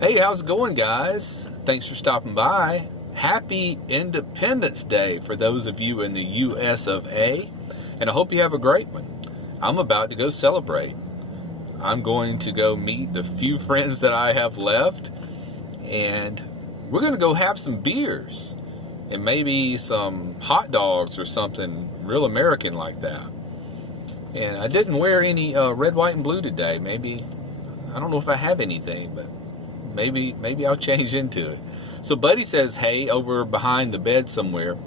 Hey, how's it going, guys? Thanks for stopping by. Happy Independence Day for those of you in the US of A, and I hope you have a great one. I'm about to go celebrate. I'm going to go meet the few friends that I have left, and we're going to go have some beers and maybe some hot dogs or something real American like that. And I didn't wear any red, white, and blue today. Maybe, I don't know if I have anything, but maybe I'll change into it. So Buddy says, hey, over behind the bed somewhere.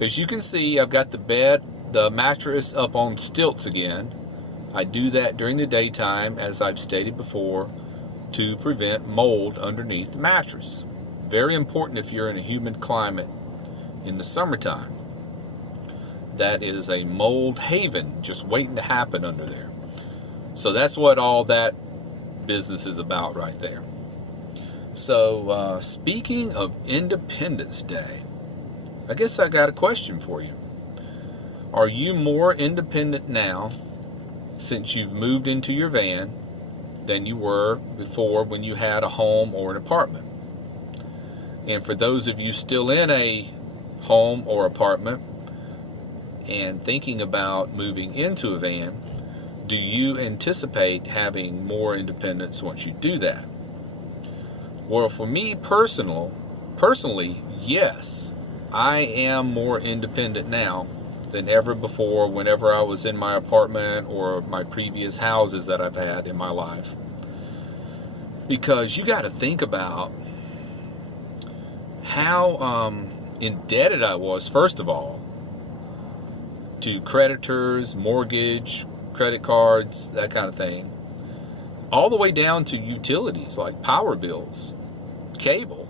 As you can see, I've got the mattress up on stilts again. I do that during the daytime, as I've stated before, to prevent mold underneath the mattress. Very important if you're in a humid climate in the summertime. That is a mold haven just waiting to happen under there. So that's what all that business is about right there. So speaking of Independence Day, I guess I got a question for you. Are you more independent now since you've moved into your van than you were before when you had a home or an apartment? And for those of you still in a home or apartment and thinking about moving into a van, do you anticipate having more independence once you do that? Well, for me personally, yes, I am more independent now than ever before whenever I was in my apartment or my previous houses that I've had in my life. Because you got to think about how indebted I was, first of all, to creditors, mortgage, credit cards, that kind of thing, all the way down to utilities like power bills, cable,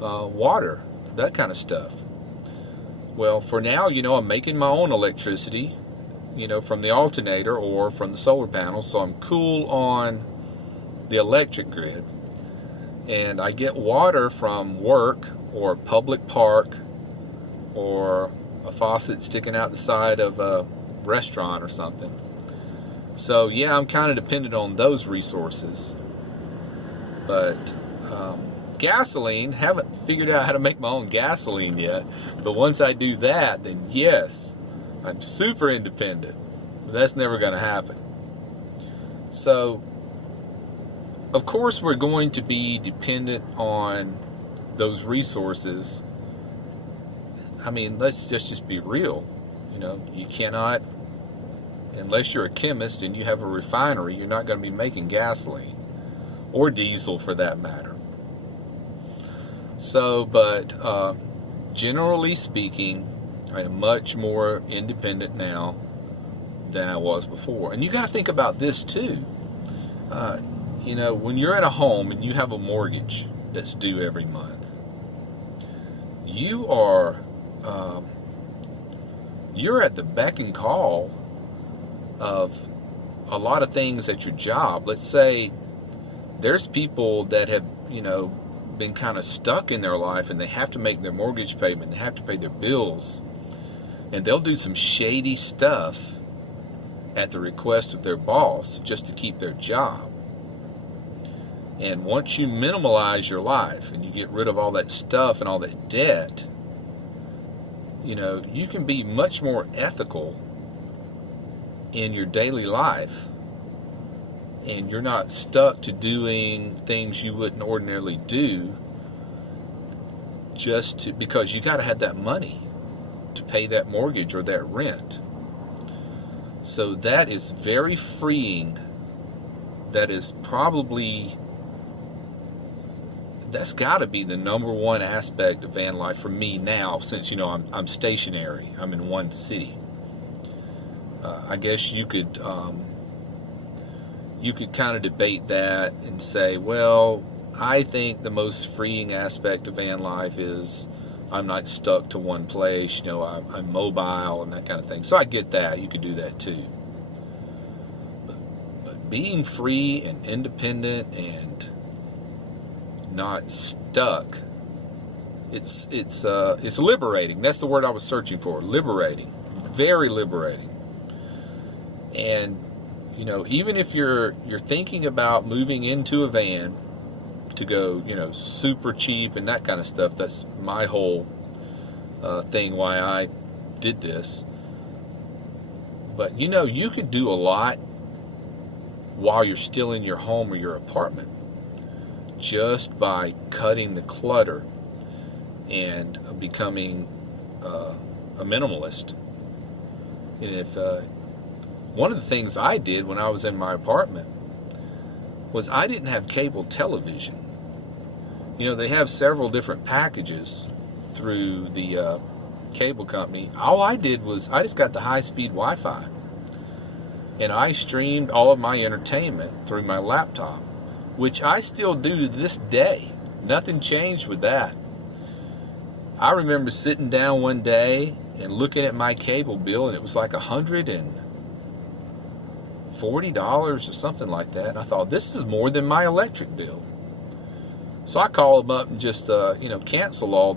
water, that kind of stuff. Well, for now, I'm making my own electricity, from the alternator or from the solar panels, so I'm cool on the electric grid. And I get water from work or a public park or a faucet sticking out the side of a restaurant or something. So yeah, I'm kind of dependent on those resources. But gasoline, haven't figured out how to make my own gasoline yet. But once I do that, then yes, I'm super independent. But that's never going to happen. So, of course, we're going to be dependent on those resources. I mean, let's just be real. You cannot, unless you're a chemist and you have a refinery, you're not going to be making gasoline or diesel for that matter. So, but generally speaking, I am much more independent now than I was before. And you got to think about this too. When you're at a home and you have a mortgage that's due every month, you're at the beck and call of a lot of things at your job. Let's say there's people that have, been kind of stuck in their life and they have to make their mortgage payment, they have to pay their bills, and they'll do some shady stuff at the request of their boss just to keep their job. And once you minimalize your life and you get rid of all that stuff and all that debt, you can be much more ethical in your daily life, and you're not stuck to doing things you wouldn't ordinarily do because you got to have that money to pay that mortgage or that rent. So that is very freeing. That's got to be the number one aspect of van life for me now, since I'm stationary. I'm in one city. I guess you could kind of debate that and say, well, I think the most freeing aspect of van life is I'm not stuck to one place. I'm mobile and that kind of thing. So I get that. You could do that too. But being free and independent and not stuck, it's liberating. That's the word I was searching for. Liberating. Very liberating. And even if you're thinking about moving into a van, to go, super cheap and that kind of stuff. That's my whole thing why I did this. But you could do a lot while you're still in your home or your apartment, just by cutting the clutter and becoming a minimalist. And if one of the things I did when I was in my apartment was I didn't have cable television. They have several different packages through the cable company. All I did was I just got the high-speed Wi-Fi, and I streamed all of my entertainment through my laptop, which I still do to this day. Nothing changed with that. I remember sitting down one day and looking at my cable bill, and it was like $140 or something like that. And I thought, this is more than my electric bill. So I called them up and just cancel all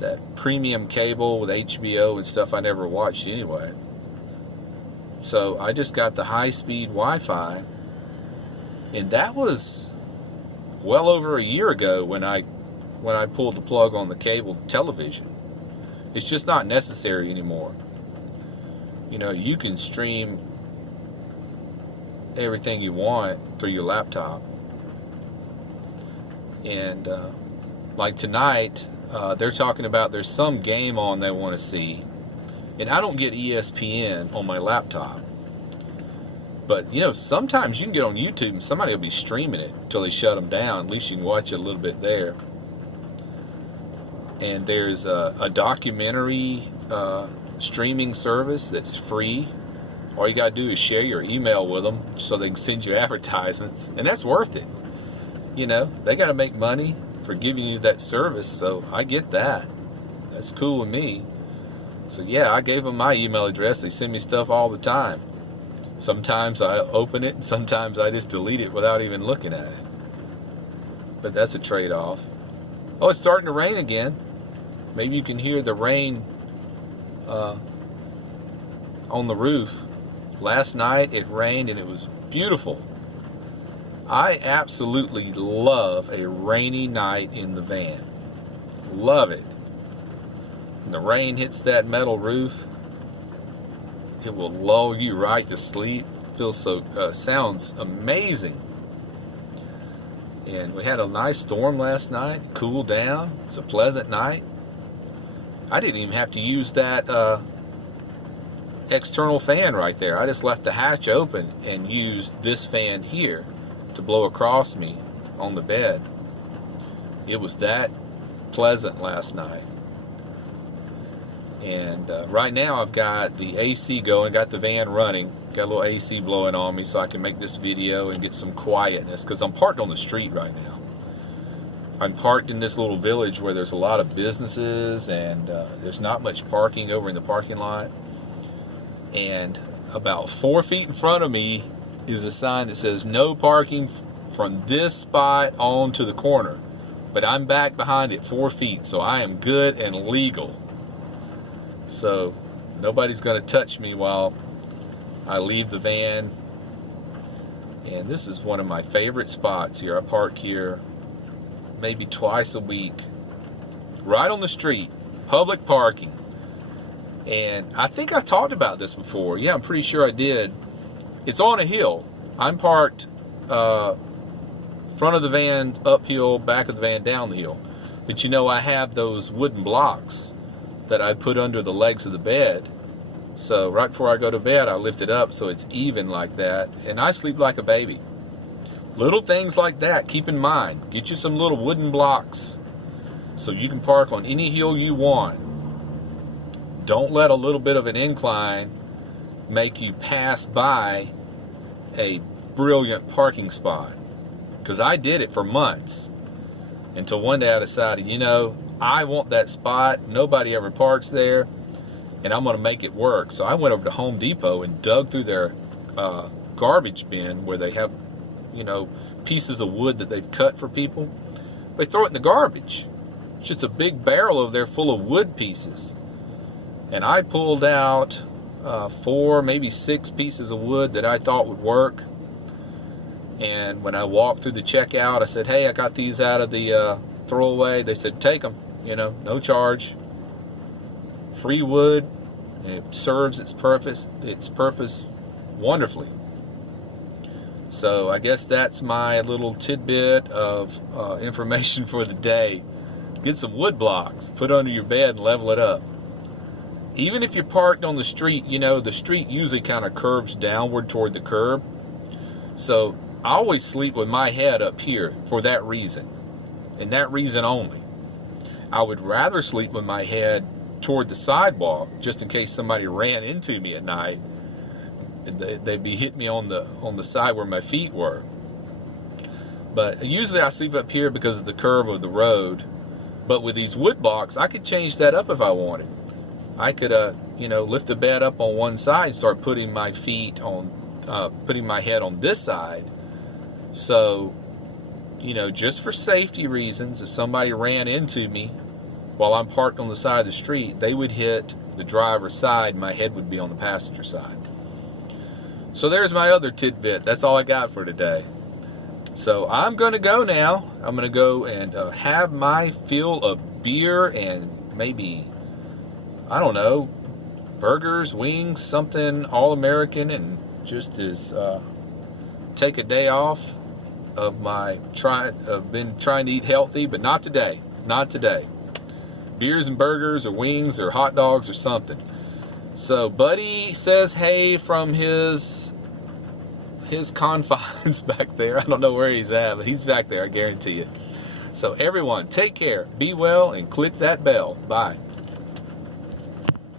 that premium cable with HBO and stuff I never watched anyway. So I just got the high-speed Wi-Fi, and that was well over a year ago when I pulled the plug on the cable television. It's just not necessary anymore. You can stream everything you want through your laptop. And like tonight, they're talking about there's some game on they want to see. And I don't get ESPN on my laptop. But, sometimes you can get on YouTube and somebody will be streaming it until they shut them down. At least you can watch it a little bit there. And there's a documentary streaming service that's free. All you got to do is share your email with them so they can send you advertisements. And that's worth it. They got to make money for giving you that service, so I get that. That's cool with me. So yeah, I gave them my email address. They send me stuff all the time. Sometimes I open it, and sometimes I just delete it without even looking at it. But that's a trade-off. Oh, it's starting to rain again. Maybe you can hear the rain on the roof. Last night it rained and it was beautiful. I absolutely love a rainy night in the van. Love it. When the rain hits that metal roof, it will lull you right to sleep. Sounds amazing. And we had a nice storm last night. Cooled down. It's a pleasant night. I didn't even have to use that external fan right there. I just left the hatch open and used this fan here to blow across me on the bed. It was that pleasant last night. And right now I've got the AC going, got the van running, got a little AC blowing on me so I can make this video and get some quietness, because I'm parked on the street right now. I'm parked in this little village where there's a lot of businesses, and there's not much parking over in the parking lot. And about 4 feet in front of me is a sign that says no parking from this spot on to the corner. But I'm back behind it 4 feet, so I am good and legal. So nobody's going to touch me while I leave the van. And this is one of my favorite spots here. I park here maybe twice a week, right on the street, public parking. And I think I talked about this before. Yeah, I'm pretty sure I did. It's on a hill. I'm parked front of the van uphill, back of the van down the hill. But I have those wooden blocks that I put under the legs of the bed. So right before I go to bed, I lift it up so it's even like that. And I sleep like a baby. Little things like that, keep in mind. Get you some little wooden blocks so you can park on any hill you want. Don't let a little bit of an incline make you pass by a brilliant parking spot. Because I did it for months. Until one day I decided, I want that spot. Nobody ever parks there. And I'm going to make it work. So I went over to Home Depot and dug through their garbage bin where they have, pieces of wood that they've cut for people. They throw it in the garbage. It's just a big barrel over there full of wood pieces. And I pulled out 4, maybe 6 pieces of wood that I thought would work. And when I walked through the checkout, I said, hey, I got these out of the throwaway. They said, take them, you know, no charge. Free wood. And it serves its purpose wonderfully. So I guess that's my little tidbit of information for the day. Get some wood blocks, put under your bed and level it up. Even if you're parked on the street, you know, the street usually kind of curves downward toward the curb. So I always sleep with my head up here for that reason, and that reason only. I would rather sleep with my head toward the sidewalk, just in case somebody ran into me at night. They'd be hitting me on the side where my feet were. But usually I sleep up here because of the curve of the road. But with these wood blocks, I could change that up if I wanted. I could, you know, lift the bed up on one side and start putting my feet on, putting my head on this side. So, you know, just for safety reasons, if somebody ran into me while I'm parked on the side of the street, they would hit the driver's side, my head would be on the passenger side. So there's my other tidbit. That's all I got for today. So I'm going to go now. I'm going to go and have my fill of beer and maybe, I don't know, burgers, wings, something all-American, and just as take a day off of my been trying to eat healthy, but not today. Not today. Beers and burgers or wings or hot dogs or something. So Buddy says hey from his confines back there. I don't know where he's at, but he's back there, I guarantee it. So everyone, take care, be well, and click that bell. Bye.